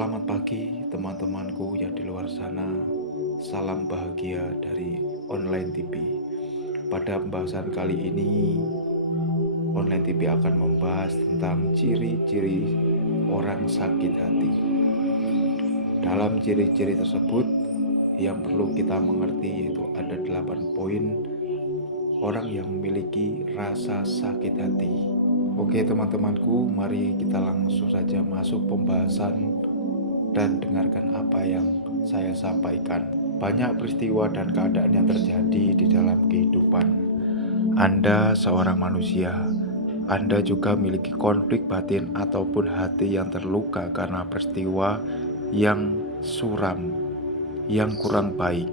Selamat pagi teman-temanku yang di luar sana. Salam bahagia dari Online TV. Pada pembahasan kali ini, Online TV akan membahas tentang ciri-ciri orang sakit hati. Dalam ciri-ciri tersebut, yang perlu kita mengerti yaitu ada 8 poin orang yang memiliki rasa sakit hati. Oke teman-temanku, mari kita langsung saja masuk pembahasan dan dengarkan apa yang saya sampaikan. Banyak peristiwa dan keadaan yang terjadi di dalam kehidupan Anda seorang manusia. Anda juga memiliki konflik batin ataupun hati yang terluka karena peristiwa yang suram, yang kurang baik.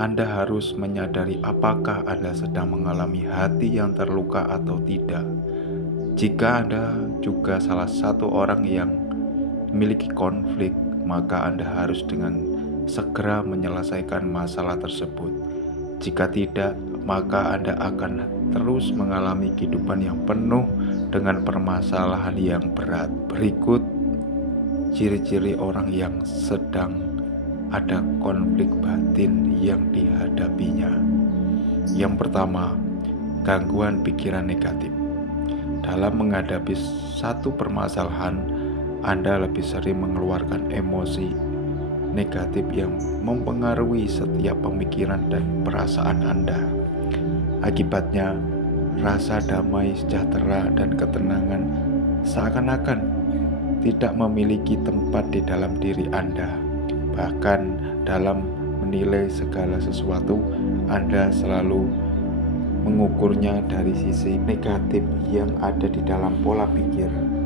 Anda harus menyadari apakah Anda sedang mengalami hati yang terluka atau tidak. Jika Anda juga salah satu orang yang memiliki konflik, maka Anda harus dengan segera menyelesaikan masalah tersebut. Jika tidak, maka Anda akan terus mengalami kehidupan yang penuh dengan permasalahan yang berat. Berikut ciri-ciri orang yang sedang ada konflik batin yang dihadapinya. Yang pertama, gangguan pikiran negatif. Dalam menghadapi satu permasalahan, Anda lebih sering mengeluarkan emosi negatif yang mempengaruhi setiap pemikiran dan perasaan Anda. Akibatnya, rasa damai, sejahtera, dan ketenangan seakan-akan tidak memiliki tempat di dalam diri Anda. Bahkan dalam menilai segala sesuatu, Anda selalu mengukurnya dari sisi negatif yang ada di dalam pola pikir.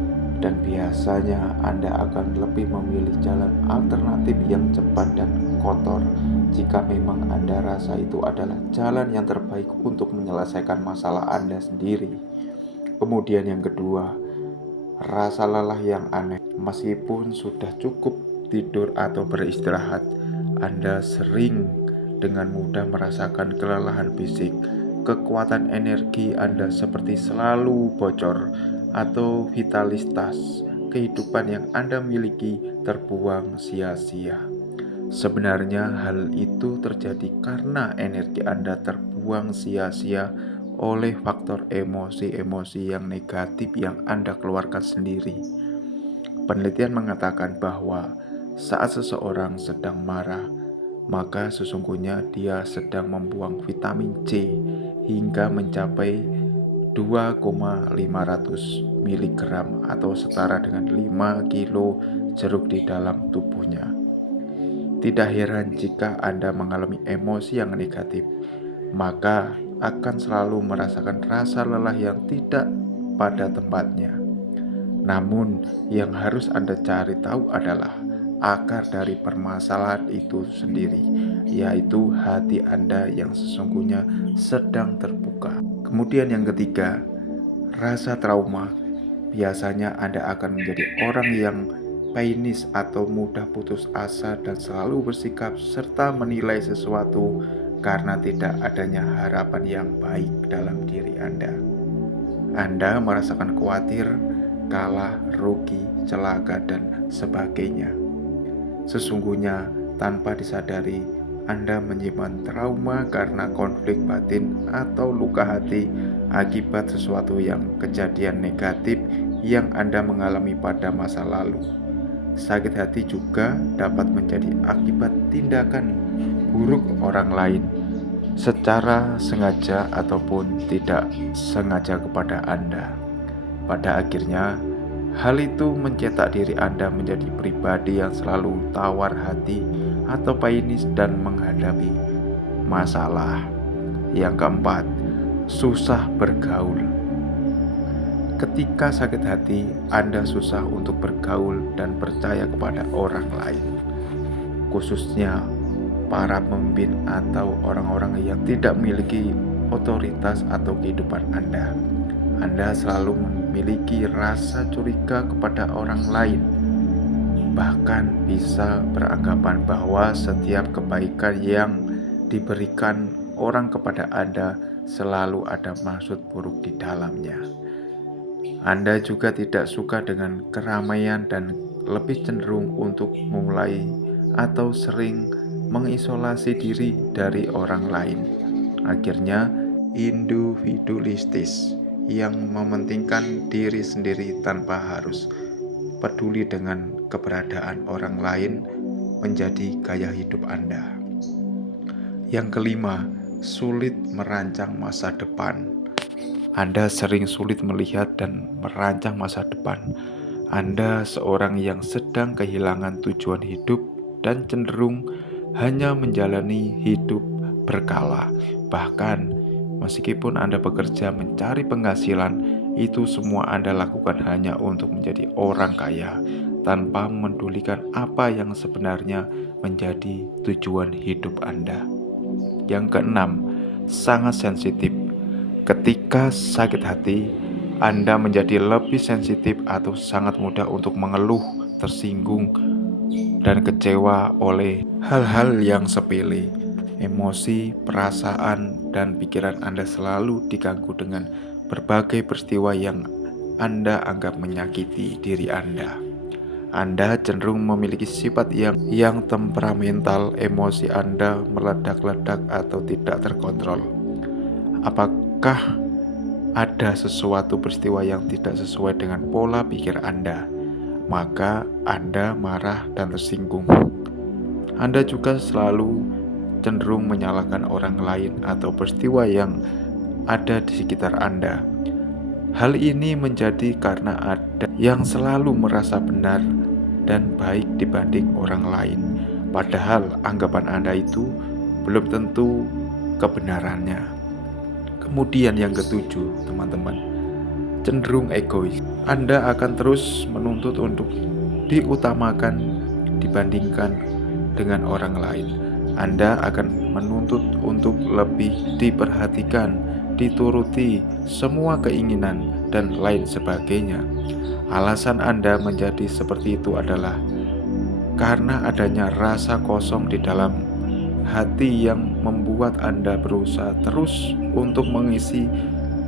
Dan biasanya Anda akan lebih memilih jalan alternatif yang cepat dan kotor jika memang Anda rasa itu adalah jalan yang terbaik untuk menyelesaikan masalah Anda sendiri. Kemudian yang kedua, rasa lelah yang aneh. Meskipun sudah cukup tidur atau beristirahat, Anda sering dengan mudah merasakan kelelahan fisik. Kekuatan energi Anda seperti selalu bocor, atau vitalitas kehidupan yang Anda miliki terbuang sia-sia. Sebenarnya hal itu terjadi karena energi Anda terbuang sia-sia oleh faktor emosi-emosi yang negatif yang Anda keluarkan sendiri. Penelitian mengatakan bahwa saat seseorang sedang marah, maka sesungguhnya dia sedang membuang vitamin C hingga mencapai 2,500 mg atau setara dengan 5 kilo jeruk di dalam tubuhnya. Tidak heran jika Anda mengalami emosi yang negatif, maka akan selalu merasakan rasa lelah yang tidak pada tempatnya. Namun, yang harus Anda cari tahu adalah akar dari permasalahan itu sendiri, yaitu hati Anda yang sesungguhnya sedang terbuka. Kemudian yang ketiga, rasa trauma. Biasanya Anda akan menjadi orang yang pesimis atau mudah putus asa dan selalu bersikap serta menilai sesuatu karena tidak adanya harapan yang baik dalam diri Anda. Anda merasakan khawatir, kalah, rugi, celaka, dan sebagainya. Sesungguhnya tanpa disadari, Anda menyimpan trauma karena konflik batin atau luka hati akibat sesuatu yang kejadian negatif yang Anda mengalami pada masa lalu. Sakit hati juga dapat menjadi akibat tindakan buruk orang lain secara sengaja ataupun tidak sengaja kepada Anda. Pada akhirnya, hal itu mencetak diri Anda menjadi pribadi yang selalu tawar hati atau pesimis dan menghadapi masalah. Yang keempat, susah bergaul. Ketika sakit hati, Anda susah untuk bergaul dan percaya kepada orang lain, khususnya para pemimpin atau orang-orang yang tidak memiliki otoritas atau kehidupan Anda. Anda selalu memiliki rasa curiga kepada orang lain, bahkan bisa beranggapan bahwa setiap kebaikan yang diberikan orang kepada Anda selalu ada maksud buruk di dalamnya. Anda juga tidak suka dengan keramaian dan lebih cenderung untuk mulai atau sering mengisolasi diri dari orang lain. Akhirnya, individualistis yang mementingkan diri sendiri tanpa harus peduli dengan keberadaan orang lain menjadi gaya hidup Anda. Yang kelima, sulit merancang masa depan. Anda sering sulit melihat dan merancang masa depan. Anda seorang yang sedang kehilangan tujuan hidup dan cenderung hanya menjalani hidup berkala. Bahkan, meskipun Anda bekerja mencari penghasilan, itu semua Anda lakukan hanya untuk menjadi orang kaya, tanpa memedulikan apa yang sebenarnya menjadi tujuan hidup Anda. Yang keenam, sangat sensitif. Ketika sakit hati, Anda menjadi lebih sensitif atau sangat mudah untuk mengeluh, tersinggung, dan kecewa oleh hal-hal yang sepele. Emosi, perasaan, dan pikiran Anda selalu diganggu dengan berbagai peristiwa yang Anda anggap menyakiti diri Anda. Anda cenderung memiliki sifat yang temperamental, emosi Anda meledak-ledak atau tidak terkontrol. Apakah ada sesuatu peristiwa yang tidak sesuai dengan pola pikir Anda, maka Anda marah dan tersinggung. Anda juga selalu cenderung menyalahkan orang lain atau peristiwa yang ada di sekitar Anda. Hal ini menjadi karena ada yang selalu merasa benar dan baik dibanding orang lain, padahal anggapan Anda itu belum tentu kebenarannya. Kemudian yang ketujuh, teman-teman, cenderung egois. Anda akan terus menuntut untuk diutamakan dibandingkan dengan orang lain. Anda akan menuntut untuk lebih diperhatikan, dituruti semua keinginan, dan lain sebagainya. Alasan Anda menjadi seperti itu adalah karena adanya rasa kosong di dalam hati yang membuat Anda berusaha terus untuk mengisi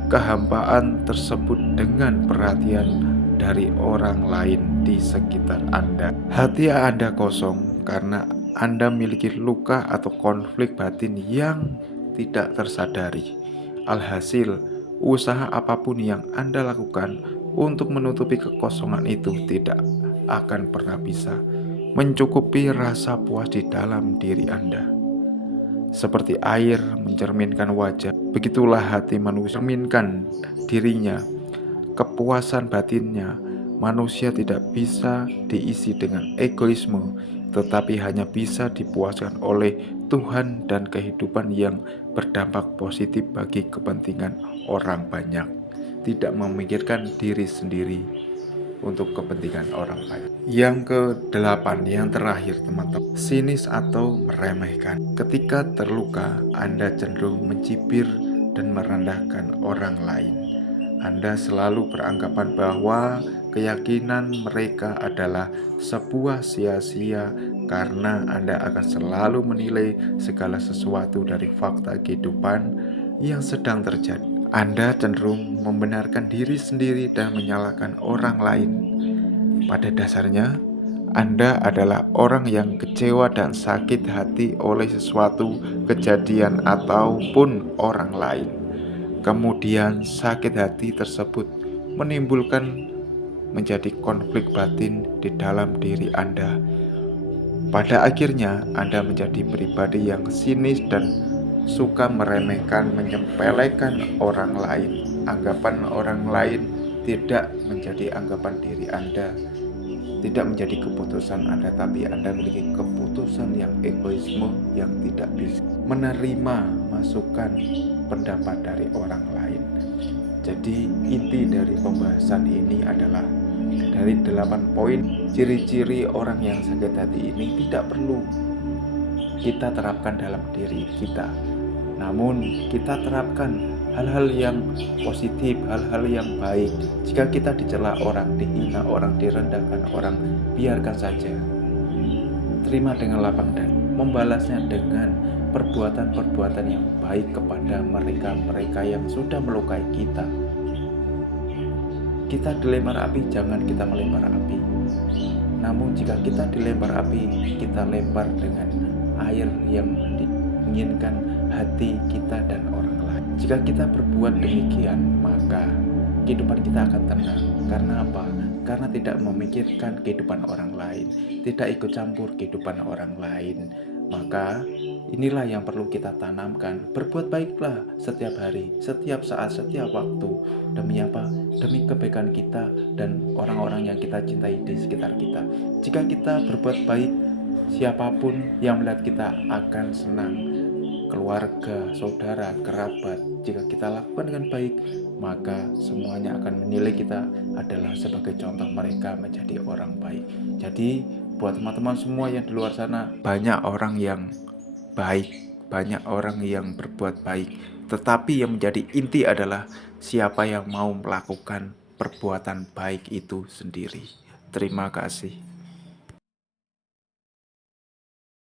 kehampaan tersebut dengan perhatian dari orang lain di sekitar Anda. Hati Anda kosong karena Anda memiliki luka atau konflik batin yang tidak tersadari. Alhasil, usaha apapun yang Anda lakukan untuk menutupi kekosongan itu tidak akan pernah bisa mencukupi rasa puas di dalam diri Anda. Seperti air mencerminkan wajah, begitulah hati manusia mencerminkan dirinya. Kepuasan batinnya manusia tidak bisa diisi dengan egoisme, tetapi hanya bisa dipuaskan oleh Tuhan dan kehidupan yang berdampak positif bagi kepentingan orang banyak, tidak memikirkan diri sendiri untuk kepentingan orang lain. Yang kedelapan, yang terakhir, teman-teman, sinis atau meremehkan. Ketika terluka, Anda cenderung mencibir dan merendahkan orang lain. Anda selalu beranggapan bahwa keyakinan mereka adalah sebuah sia-sia karena Anda akan selalu menilai segala sesuatu dari fakta kehidupan yang sedang terjadi. Anda cenderung membenarkan diri sendiri dan menyalahkan orang lain. Pada dasarnya, Anda adalah orang yang kecewa dan sakit hati oleh sesuatu kejadian ataupun orang lain. Kemudian sakit hati tersebut menimbulkan menjadi konflik batin di dalam diri Anda. Pada akhirnya, Anda menjadi pribadi yang sinis dan suka meremehkan, menyepelekan orang lain. Anggapan orang lain tidak menjadi anggapan diri Anda, tidak menjadi keputusan Anda, tapi Anda memiliki keputusan yang egoisme, yang tidak bisa menerima masukan pendapat dari orang lain. Jadi inti dari pembahasan ini adalah dari 8 poin ciri-ciri orang yang sakit hati ini tidak perlu kita terapkan dalam diri kita, namun kita terapkan hal-hal yang positif, hal-hal yang baik. Jika kita dicela orang, dihina orang, direndahkan orang, biarkan saja. Terima dengan lapang dada, membalasnya dengan perbuatan-perbuatan yang baik kepada mereka-mereka yang sudah melukai kita. kita dilempar api, jangan kita melempar api. Namun jika kita dilempar api, kita lempar dengan air yang mendinginkan hati kita dan orang lain. Jika kita berbuat demikian, maka kehidupan kita akan tenang. Karena apa? Karena tidak memikirkan kehidupan orang lain, tidak ikut campur kehidupan orang lain. Maka inilah yang perlu kita tanamkan. Berbuat baiklah setiap hari, setiap saat, setiap waktu. Demi apa? Demi kebaikan kita dan orang-orang yang kita cintai di sekitar kita. Jika kita berbuat baik, siapapun yang melihat kita akan senang. Keluarga, saudara, kerabat, jika kita lakukan dengan baik, maka semuanya akan menilai kita adalah sebagai contoh mereka menjadi orang baik. Jadi buat teman-teman semua yang di luar sana, banyak orang yang baik, banyak orang yang berbuat baik, tetapi yang menjadi inti adalah siapa yang mau melakukan perbuatan baik itu sendiri. Terima kasih.